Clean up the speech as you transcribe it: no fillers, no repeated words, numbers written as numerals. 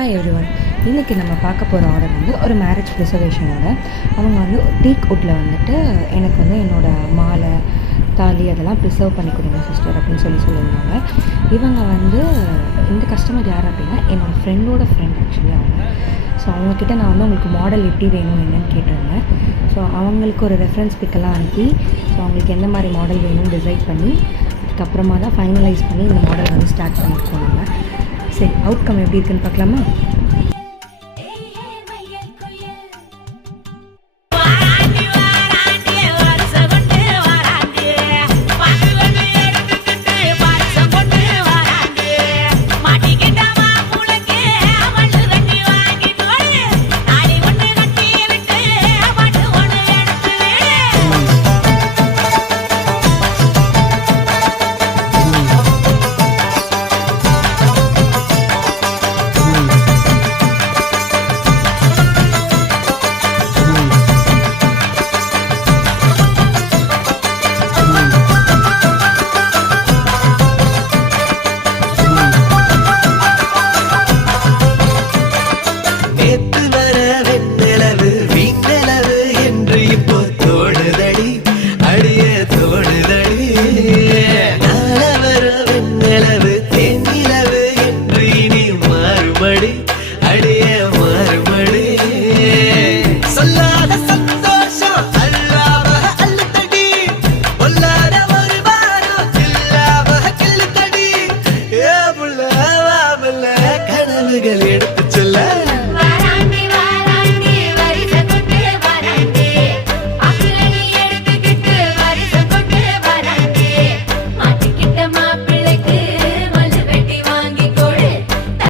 Hi everyone. இன்றைக்கி நம்ம பார்க்க போகிற ஆர்டர் வந்து ஒரு மேரேஜ் ப்ரிசர்வேஷனோட. அவங்க வந்து டீக் வுட்டில் வந்துட்டு எனக்கு வந்து என்னோடய மாலை தாலி அதெல்லாம் ப்ரிசர்வ் பண்ணி கொடுங்க சிஸ்டர் அப்படின்னு சொல்லியிருந்தாங்க. இவங்க வந்து இந்த கஸ்டமர் யார் அப்படின்னா என்னோடய ஃப்ரெண்டோட ஃப்ரெண்ட் ஆக்சுவலி அவங்க. ஸோ அவங்கக்கிட்ட நான் வந்து உங்களுக்கு மாடல் எப்படி வேணும் என்னன்னு கேட்டிருந்தேன். ஸோ அவங்களுக்கு ஒரு ரெஃபரன்ஸ் பிக்கெல்லாம் அனுப்பி ஸோ அவங்களுக்கு எந்த மாதிரி மாடல் வேணும்னு டிசைட் பண்ணி அதுக்கப்புறமா தான் ஃபைனலைஸ் பண்ணி இந்த மாடல் வந்து ஸ்டார்ட் பண்ணியிருக்கோம் நம்ம. சரி, அவுட்கம் எப்படி இருக்குன்னு பார்க்கலாமா? எடுத்து